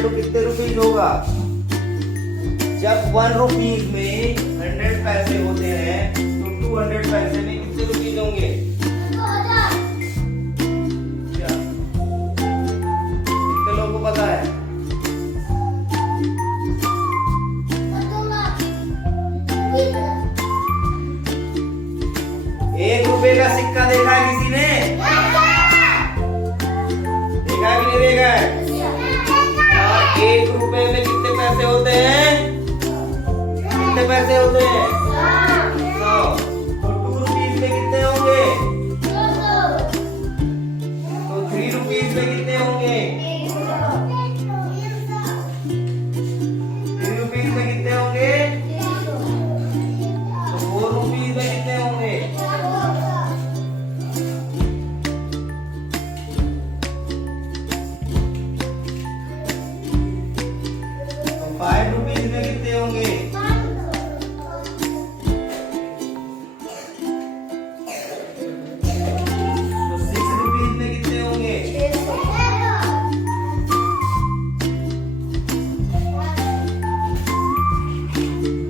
Equal to कितने rupees होगा? जब 1 रुपीज में 100 पैसे होते हैं तो 200 पैसे में कितने रुपीज होंगे? क्या कितने लोगों को पता है? 1 रुपए का सिक्का देखा है किसी ने? देखा कि नहीं देखा है? और 1 रुपए में कितने पैसे होते हैं? कितने पैसे होते हैं? 100। तो 2 रुपीज में कितने होंगे? तो 3 रुपीज में कितने होंगे? 3 रुपीज में कितने होंगे? तो 4 रुपीज में कितने होंगे? तो 5 रुपीज में कितने होंगे? तो 6 रुपीज में कितने होंगे?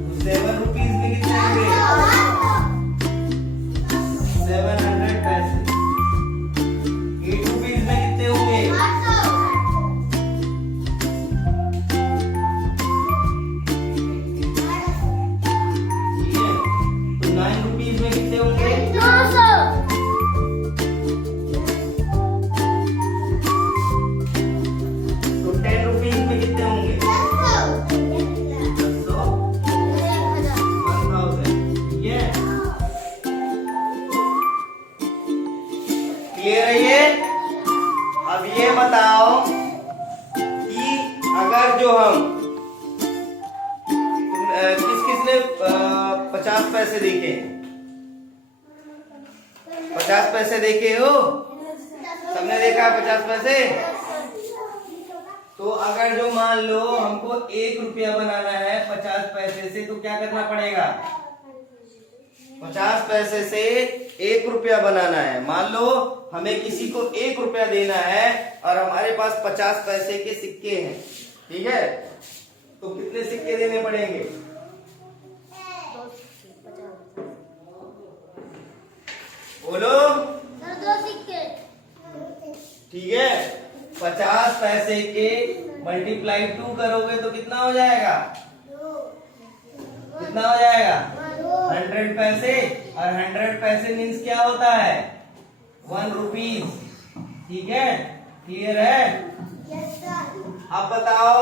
तो 7 रुपीज में कितने होंगे? 700 पैसे। 8 रुपीज में कितने होंगे? ठीक है। तो 9 रुपीज में कितने होंगे? तो 10 रुपीज में कितने होंगे? 1000 ठीक है। क्लियर है ये? अब ये बताओ कि अगर जो हम किस किसने 50 पैसे देखे? 50 पैसे देखे हो? सबने देखा 50 पैसे? तो अगर जो मान लो हमको 1 रुपया बनाना है 50 पैसे से, तो क्या करना पड़ेगा? 50 पैसे से 1 रुपया बनाना है। मान लो हमें किसी को 1 रुपया देना है और हमारे पास 50 पैसे के सिक्के हैं, ठीक है? तो कितने सिक्के देने पड़ेंगे? बोलो। 2 सिक्के। ठीक है। 50 पैसे के मल्टीप्लाई 2 करोगे तो कितना हो जाएगा? कितना हो जाएगा? 100 पैसे। और 100 पैसे मीन्स क्या होता है? 1 रुपीज। ठीक है, क्लियर है? अब बताओ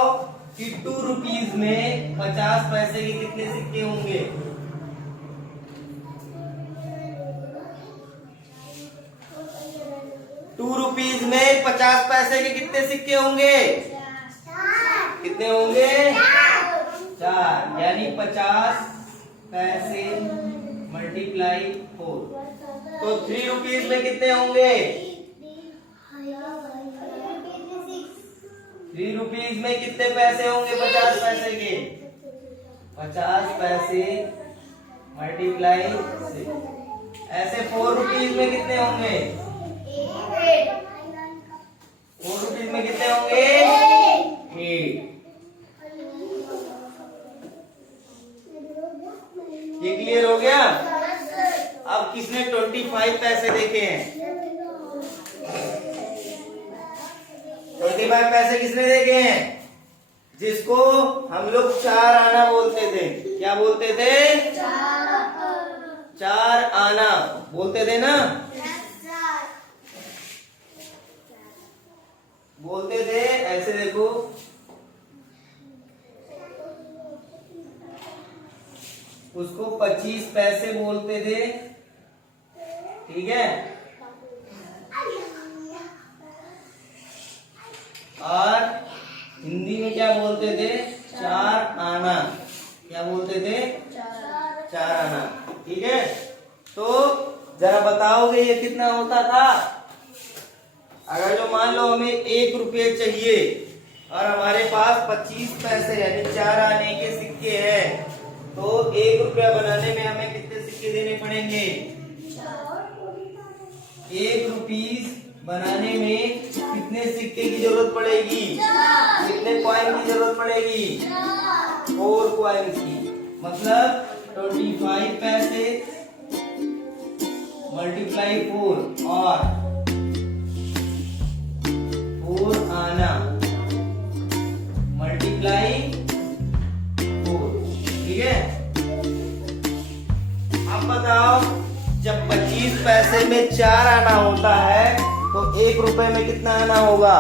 कि 2 रुपीज में 50 पैसे के कितने सिक्के होंगे? टू रुपीज में 50 पैसे के कितने सिक्के होंगे? कितने होंगे? 4। यानी 50 पैसे मल्टीप्लाई 4। तो 3 रुपीज में कितने होंगे? 3 रुपीज में कितने पैसे होंगे 50 पैसे के? 50 पैसे मल्टीप्लाई 6। ऐसे 4 रुपीज में कितने होंगे? 4 रुपीज में कितने होंगे? 8। ये क्लियर हो गया? अब किसने 25 पैसे देखे हैं? 25 पैसे किसने देखे हैं? जिसको हम लोग 4 आना बोलते थे। क्या बोलते थे? 4 आना बोलते थे ना? बोलते थे। ऐसे देखो, उसको 25 पैसे बोलते थे, ठीक है? और हिंदी में क्या बोलते थे? 4 आना। क्या बोलते थे? 4 आना। ठीक है, तो जरा बताओगे ये कितना होता था? अगर जो मान लो हमें 1 रुपये चाहिए और हमारे पास 25 पैसे यानी 4 आने के सिक्के हैं, तो 1 रुपया बनाने में हमें कितने सिक्के देने पड़ेंगे? 1 रुपीज बनाने में कितने सिक्के की जरूरत पड़ेगी? कितने कॉइन की जरूरत पड़ेगी? 4 कॉइन की। मतलब 25 पैसे मल्टीप्लाई 4 और 4 आना मल्टीप्लाई 4। ठीक है, अब बताओ, जब 25 पैसे में 4 आना होता है तो 1 रुपए में कितना आना होगा?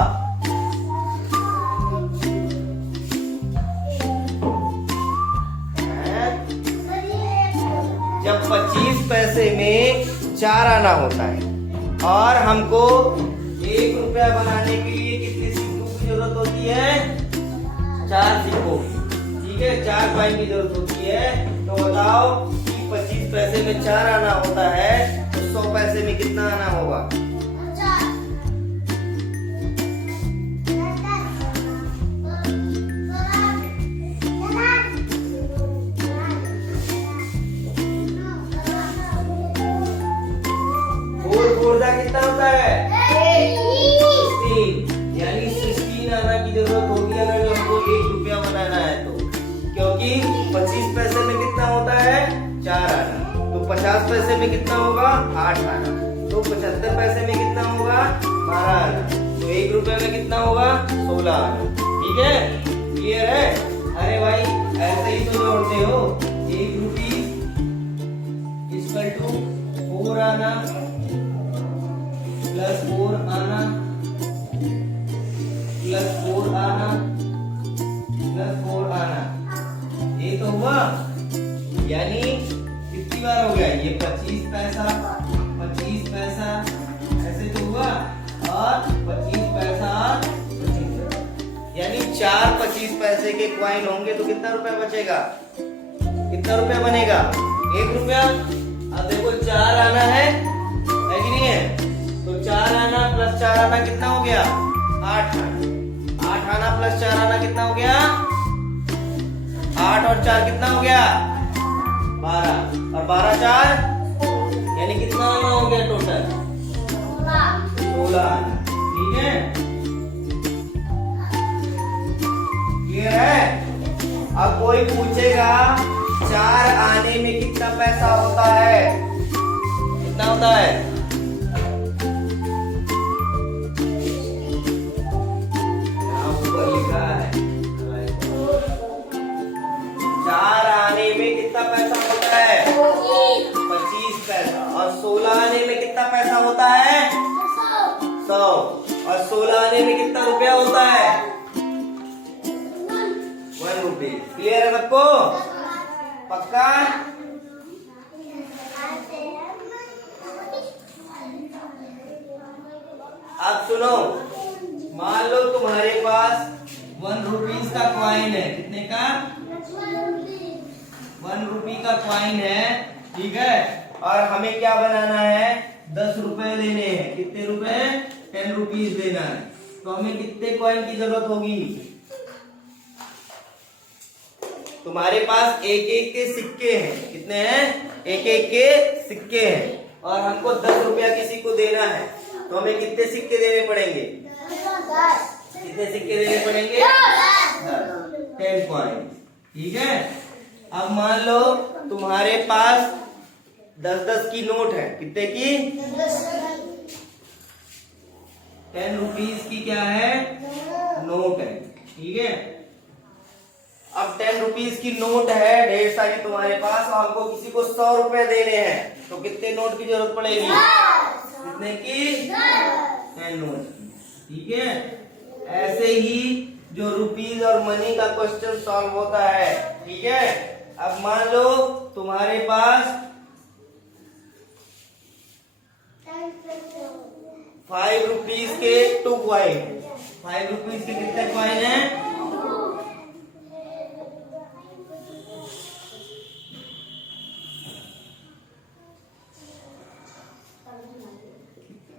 जब 25 पैसे में 4 आना होता है और हमको 1 रुपया बनाने के लिए कितने सिक्कों की जरूरत होती है? 4 सिक्कों की। ठीक है, 4 कॉइन की जरूरत होती है। तो बताओ कि 25 पैसे में 4 आना होता है तो 100 पैसे में कितना आना होगा? कितना होता है? 16। यानी 16 आना की जरूरत होगी अगर हमको 1 रुपया बनाना है तो, क्योंकि 25 पैसे में कितना होता है? 4 आना। तो 50 पैसे में कितना होगा? 8 आना। तो 75 पैसे में कितना होगा? 12 आना। तो 1 रुपये में कितना होगा? 16 आना। ठीक है, क्लियर है? अरे भाई ऐसे ही तो जोड़ते हो। 1 रुपी इक्वल टू 4 आना प्लस 4 आना प्लस 4 आना प्लस 4 आना। ये तो हुआ, यानी कितनी बार हो गया ये? 25 पैसा 25 पैसा ऐसे तो हुआ, और 25 पैसा 25 पैसा, यानी 4 25 पैसे के कॉइन होंगे तो कितना रुपया बचेगा? कितना रुपया बनेगा? 1 रुपया। अब देखो 4 आना है कि नहीं है? तो 4 आना प्लस 4 आना कितना हो गया? 8 आना। 8 आना प्लस 4 आना कितना हो गया? 8 और 4 कितना हो गया? 12। और 12 4 यानी कितना आना हो गया टोटल? 16 आना। ठीक है, क्लियर है? अब कोई पूछेगा 4 आने में कितना पैसा होता है? कितना होता है? लिखा है 4 आने में कितना पैसा होता है? 25 पैसा। और 16 आने में कितना पैसा होता है? 100। और 16 आने में कितना रुपया होता है? 1 रुपये। क्लियर है सबको? पक्का? अब सुनो, मान लो तुम्हारे पास 1 रुपीज का कॉइन है। कितने का? 1 रुपी का कॉइन है। ठीक है, और हमें क्या बनाना है? 10 रुपए लेने हैं। कितने रुपए? 10 रुपीज लेना है। तो हमें कितने कॉइन की जरूरत होगी? तुम्हारे पास एक एक के सिक्के हैं। कितने हैं? एक एक के सिक्के हैं, और हमको 10 रुपया किसी को देना है तो हमें कितने सिक्के देने पड़ेंगे? कितने सिक्के देने पड़ेंगे? 10 कॉइन। ठीक है, अब मान लो तुम्हारे पास 10-10 की नोट है। कितने की? 10 रुपीज की क्या है? नोट है। ठीक है, अब 10 रुपीज की नोट है ढेर सारी तुम्हारे पास, और हमको किसी को 100 रुपए देने हैं तो कितने नोट की जरूरत पड़ेगी? कितने की? 10 नोट की। ठीक है, ऐसे ही जो रुपीज और मनी का क्वेश्चन सॉल्व होता है। ठीक है, अब मान लो तुम्हारे पास 5 रुपीज के 2 कॉइन। 5 रुपीज के कितने कॉइन है?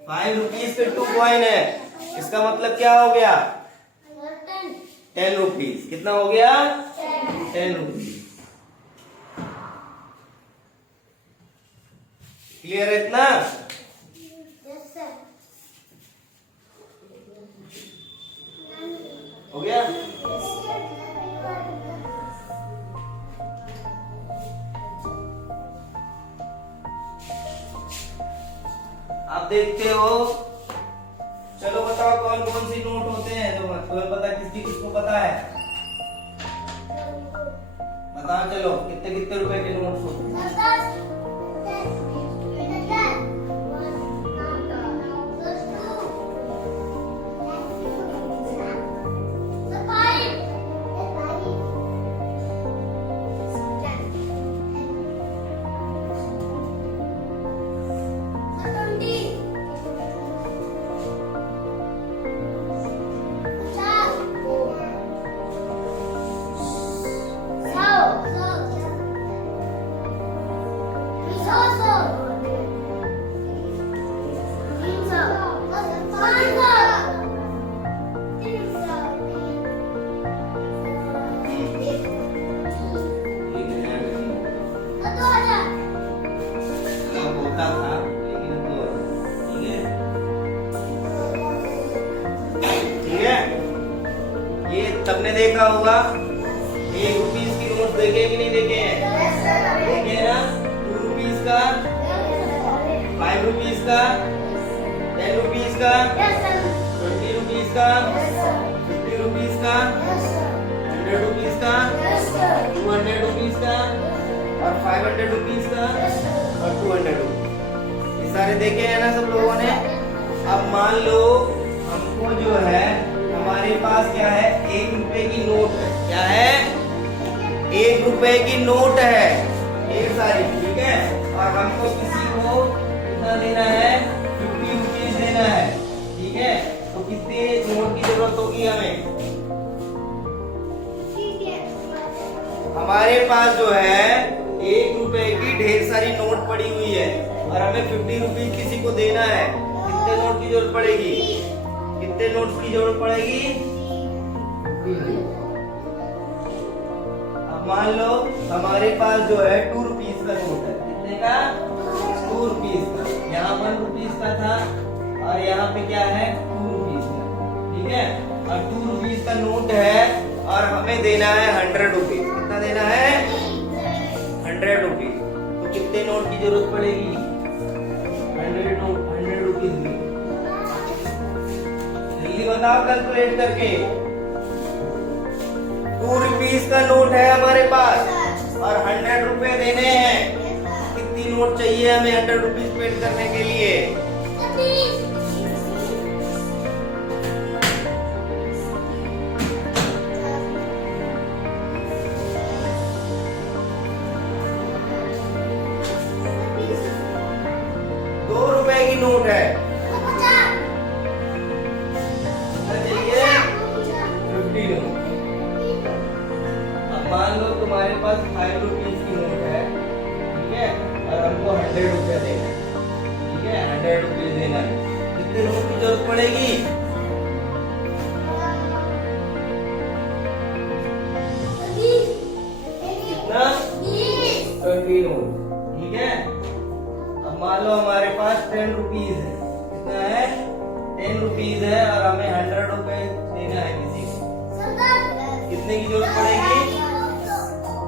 5 रुपीज के 2 कॉइन है। इसका मतलब क्या हो गया? 10 रुपीज। कितना हो गया? 10 रुपीज। क्लियर है इतना? हो गया? आप देखते हो, चलो बताओ कौन कौन सी नोट होते हैं? तो तुम्हें पता, किसको पता है? बताओ चलो, कितने कितने रुपए के नोट होते हैं? सबने देखा होगा, 1 रुपीस की नोट देखे कि नहीं देखे हैं? देखे हैं ना? 2 रुपीस का, 5 रुपीस का, 10 रुपीस का, 20 रुपीस का, 50 रुपीस का, 100 रुपीस का, 200 रुपीस का, और 500 रुपीस का, और 200 रुपीस। ये सारे देखे हैं ना सब लोगों ने? अब मान लो हमको जो है, हमारे पास क्या है, 1 रुपए की नोट है। क्या है? 1 रुपए की नोट है, ढेर सारी, ठीक है। और हमको किसी को कितना देना है? 50 रुपीस देना है, ठीक है। तो कितने नोट की जरूरत होगी हमें? हमारे पास जो है 1 रुपए की ढेर सारी नोट पड़ी हुई है, और हमें 50 रुपीस किसी को देना है। कितने नोट की जरूरत पड़ेगी? कितने नोट्स की जरूरत पड़ेगी? अब मान लो हमारे पास जो है 2 रुपीस का नोट है। कितने का? 2 रुपीस का। यहाँ 1 रुपीस का था, और यहाँ पे क्या है? 2 रुपीस का, ठीक है। और 2 रुपीस का नोट है, और हमें देना है 100 रुपीस। कितना देना है? 100 रुपीस। तो कितने नोट की जरूरत पड़ेगी? 100 रुपीस की। जल्दी बताओ कैलकुलेट करके। 2 रुपीस का नोट है हमारे पास, और 100 रुपए देने हैं। कितनी नोट चाहिए हमें 100 रुपीस पेड करने के लिए? 2 रुपए की नोट है, मान लो तुम्हारे पास 5 रुपीस की नोट है, ठीक है, और हमको 100 रुपया देना है, ठीक है। 100 रुपीस देना है। कितने नोट की जरूरत पड़ेगी? कितना? 20 नोट, ठीक है। अब मान लो हमारे पास 10 रुपीस है। कितना है? 10 रुपीस है, और हमें 100 रुपए देना है किसी को। कितने की जरूरत पड़ेगी?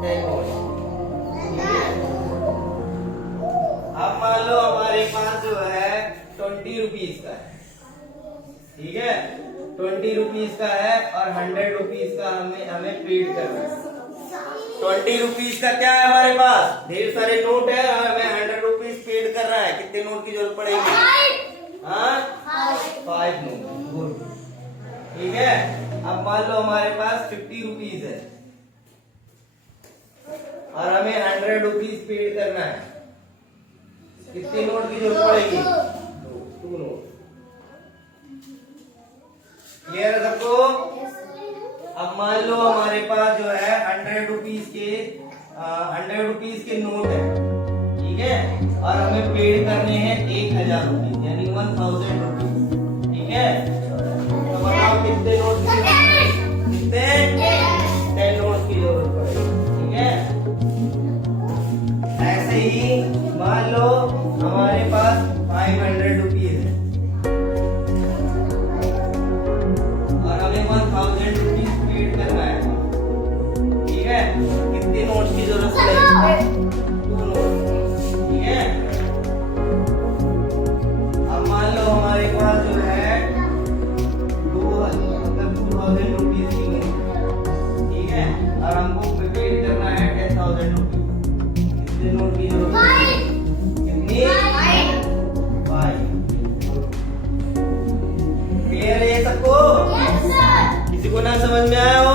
10 नोट। अब मान लो हमारे पास जो है 20 रुपीस का है, ठीक है। 20 रुपीस का है, और 100 रुपीस का हमें पेड करना है। 20 रुपीस का क्या है हमारे पास? ढेर सारे नोट है, और हमें 100 रुपीस पेड करना है। कितने नोट की जरूरत पड़ेगी? हाँ, 5 नोट, ठीक है। अब मान लो हमारे पास 50 रुपीस है, और हमें 100 रुपीस पेड करना है। कितने नोट की जरूरत पड़ेगी? 2 नोट। क्लियर है सबको? अब मान लो हमारे पास जो है 100 रुपीस के नोट है, ठीक है, और हमें पेड करने हैं 1000 रुपीस, यानी 1000 रुपीस, ठीक है। तो बताओ कितने नोट की जरूरत पड़ेगी? कितने? 10 नोट की जरूरत पड़ेगी, ठीक है। ऐसे ही मान लो हमारे पास 500 रुपीस है, और हमें 1000 रुपीस ठीक है, कितने नोट्स की जरूरत पड़ेगी? 2 नोट, ठीक है। अब मान लो हमारे पास जो है 2000 रुपीज की है, ठीक है, और हमको प्रिपेयर करना है 10,000 रुपीज। कितने नोट की जरूरत है? कितनी? 5। क्लियर है ये सबको? Yes sir. किसी को ना समझ में आया हो